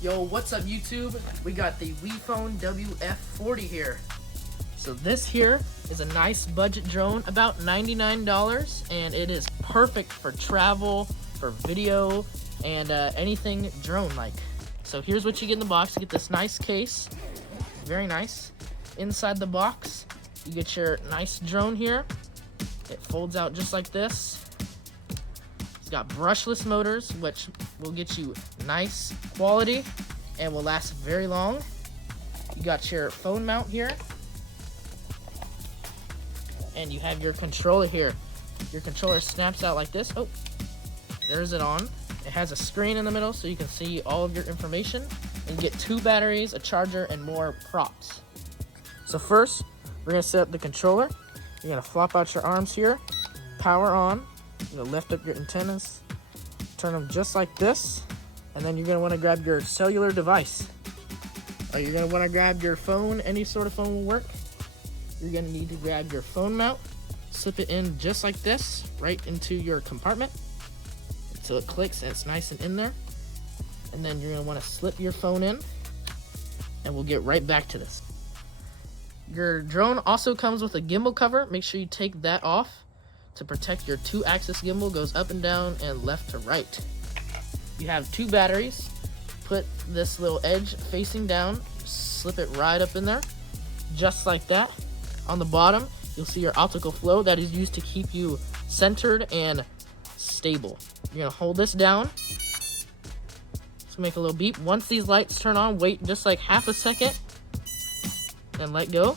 Yo, what's up YouTube? We got the WePhone WF40 here. So this here is a nice budget drone, about $99, and it is perfect for travel, for video, and anything drone-like. So here's what you get in the box. You get this nice case, very nice. Inside the box, you get your nice drone here. It folds out just like this. It's got brushless motors, which will get you nice quality and will last very long. You got your phone mount here. And you have your controller here. Your controller snaps out like this. Oh, there's it on. It has a screen in the middle so you can see all of your information. And you get 2 batteries, a charger, and more props. So first, we're gonna set up the controller. You're gonna flop out your arms here, power on. You're gonna lift up your antennas, turn them just like this, and then you're gonna wanna grab your cellular device. You're gonna wanna grab your phone, any sort of phone will work. You're gonna need to grab your phone mount, slip it in just like this, right into your compartment, until it clicks and it's nice and in there. And then you're gonna wanna slip your phone in, and we'll get right back to this. Your drone also comes with a gimbal cover. Make sure you take that off to protect your 2-axis gimbal. Goes up and down and left to right. You have 2 batteries. Put this little edge facing down, slip it right up in there, just like that. On the bottom, you'll see your optical flow that is used to keep you centered and stable. You're gonna hold this down. It's gonna make a little beep. Once these lights turn on, wait just like half a second, and let go.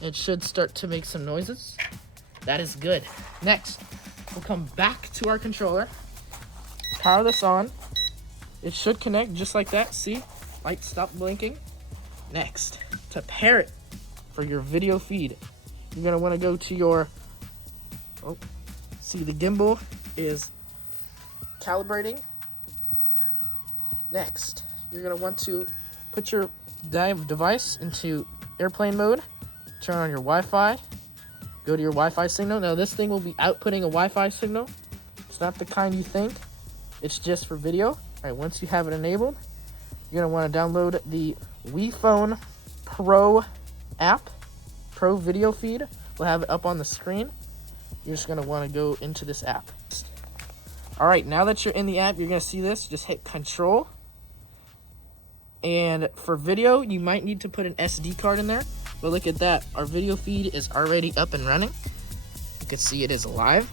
It should start to make some noises. That is good. Next, we'll come back to our controller, power this on. It should connect just like that. See, lights stop blinking. Next, to pair it for your video feed, you're gonna wanna go to your, see the gimbal is calibrating. Next, you're gonna want to put your device into airplane mode, turn on your Wi-Fi, go to your Wi-Fi signal. Now this thing will be outputting a Wi-Fi signal. It's not the kind you think. It's just for video. All right, once you have it enabled, you're gonna wanna download the WePhone Pro app, Pro Video Feed. We'll have it up on the screen. You're just gonna wanna go into this app. All right, now that you're in the app, you're gonna see this. Just hit Control. And for video, you might need to put an SD card in there. But look at that, our video feed is already up and running. You can see it is live.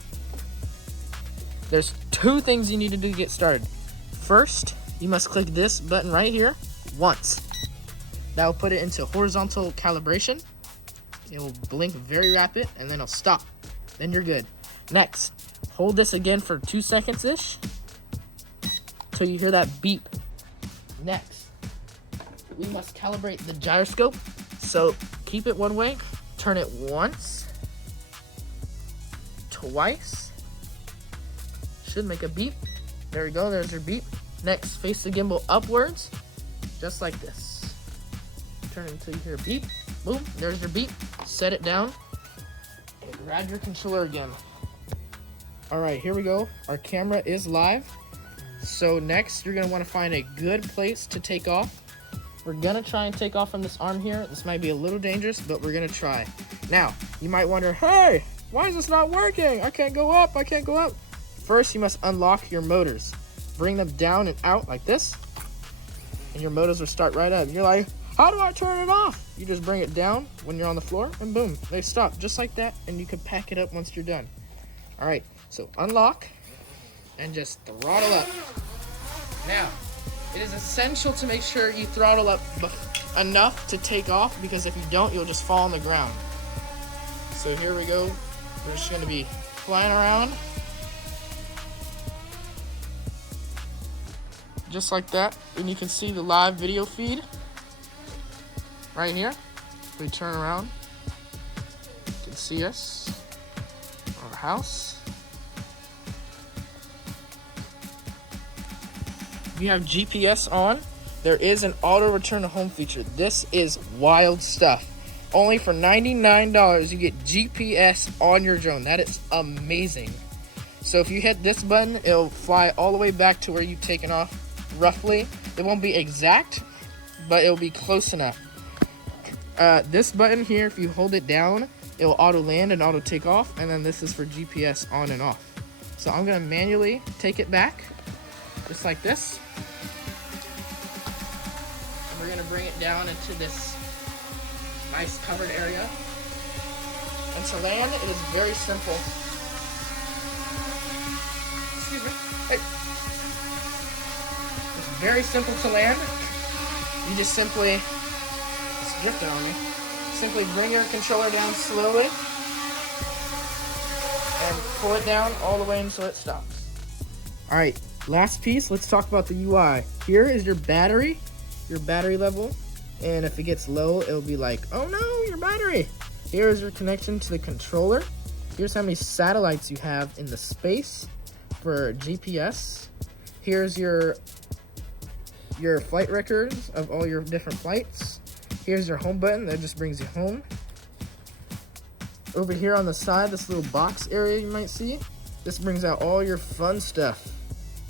There's 2 things you need to do to get started. First, you must click this button right here once. That will put it into horizontal calibration. It will blink very rapid and then it'll stop. Then you're good. Next, hold this again for 2 seconds-ish till you hear that beep. Next, we must calibrate the gyroscope. So keep it one way, turn it once, twice, should make a beep. There we go, there's your beep. Next, face the gimbal upwards, just like this. Turn it until you hear a beep. Boom, there's your beep. Set it down, and grab your controller again. All right, here we go. Our camera is live. So next, you're gonna wanna find a good place to take off. We're gonna try and take off from this arm here. This might be a little dangerous, but we're gonna try. Now, you might wonder, hey, why is this not working? I can't go up, I can't go up. First, you must unlock your motors. Bring them down and out like this, and your motors will start right up. You're like, how do I turn it off? You just bring it down when you're on the floor, and boom, they stop just like that, and you can pack it up once you're done. All right, so unlock, and just throttle up. Now, it is essential to make sure you throttle up enough to take off, because if you don't, you'll just fall on the ground. So here we go. We're just gonna be flying around. Just like that. And you can see the live video feed right here. If we turn around, you can see us, our house. You have GPS on. There is an auto return to home feature. This is wild stuff. Only for $99 you get GPS on your drone. That is amazing. So if you hit this button, it'll fly all the way back to where you've taken off roughly. It won't be exact, but it'll be close enough. This button here, if you hold it down, it will auto land and auto take off, and then this is for GPS on and off. So I'm gonna manually take it back, just like this. And we're gonna bring it down into this nice covered area. And to land, it is very simple. Excuse me. Hey. It's very simple to land. You just simply, it's drifting on me. Simply bring your controller down slowly and pull it down all the way until it stops. All right, last piece, let's talk about the UI. Here is your battery level. And if it gets low, it'll be like, oh no, your battery. Here is your connection to the controller. Here's how many satellites you have in the space for GPS. Here's your flight records of all your different flights. Here's your home button, that just brings you home. Over here on the side, this little box area you might see, this brings out all your fun stuff.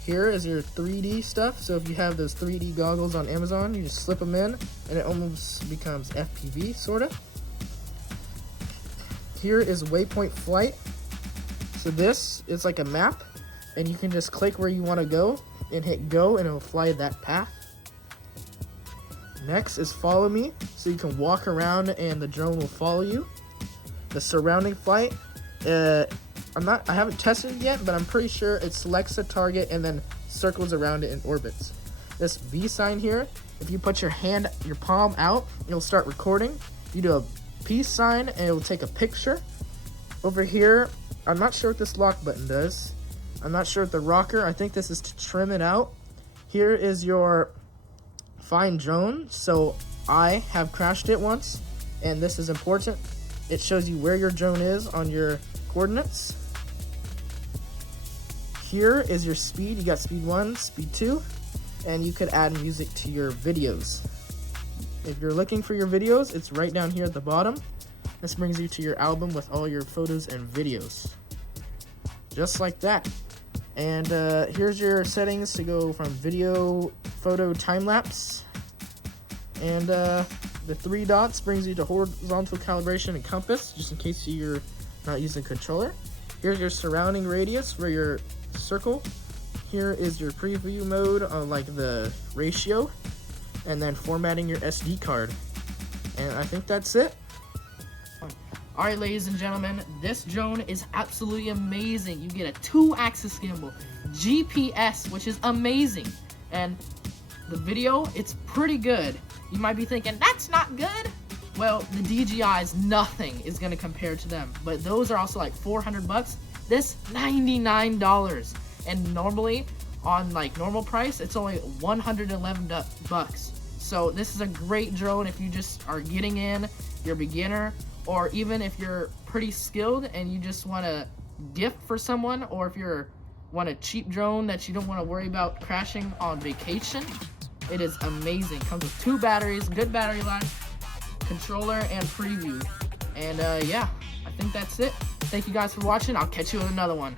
Here is your 3D stuff, so if you have those 3D goggles on Amazon, you just slip them in, and it almost becomes FPV, sorta. Here is Waypoint Flight. So this is like a map, and you can just click where you want to go, and hit go, and it will fly that path. Next is Follow Me, so you can walk around and the drone will follow you. The Surrounding Flight, I haven't tested it yet, but I'm pretty sure it selects a target and then circles around it in orbits. This V sign here, if you put your palm out, it'll start recording. You do a peace sign and it'll take a picture. Over here, I'm not sure what this lock button does. I'm not sure what the rocker, I think this is to trim it out. Here is your Find Drone. So I have crashed it once, and this is important. It shows you where your drone is on your coordinates. Here is your speed. You got speed 1, speed 2, and you could add music to your videos. If you're looking for your videos, it's right down here at the bottom. This brings you to your album with all your photos and videos. Just like that. And here's your settings to go from video, photo, time-lapse. And the 3 dots brings you to horizontal calibration and compass, just in case you're not using a controller. Here's your surrounding radius for your circle. Here is your preview mode on like the ratio, and then formatting your SD card. And I think that's it. Alright, ladies and gentlemen, this drone is absolutely amazing. You get a 2-axis gimbal, GPS, which is amazing, and the video, it's pretty good. You might be thinking, that's not good. Well, the DJI's nothing is going to compare to them, but those are also like $400. This $99, and normally on like normal price, it's only $111. So this is a great drone if you just are getting in, you're a beginner, or even if you're pretty skilled and you just want to gift for someone, or if you want a cheap drone that you don't want to worry about crashing on vacation. It is amazing. Comes with 2 batteries, good battery life, controller, and preview. And yeah, I think that's it. Thank you guys for watching. I'll catch you in another one.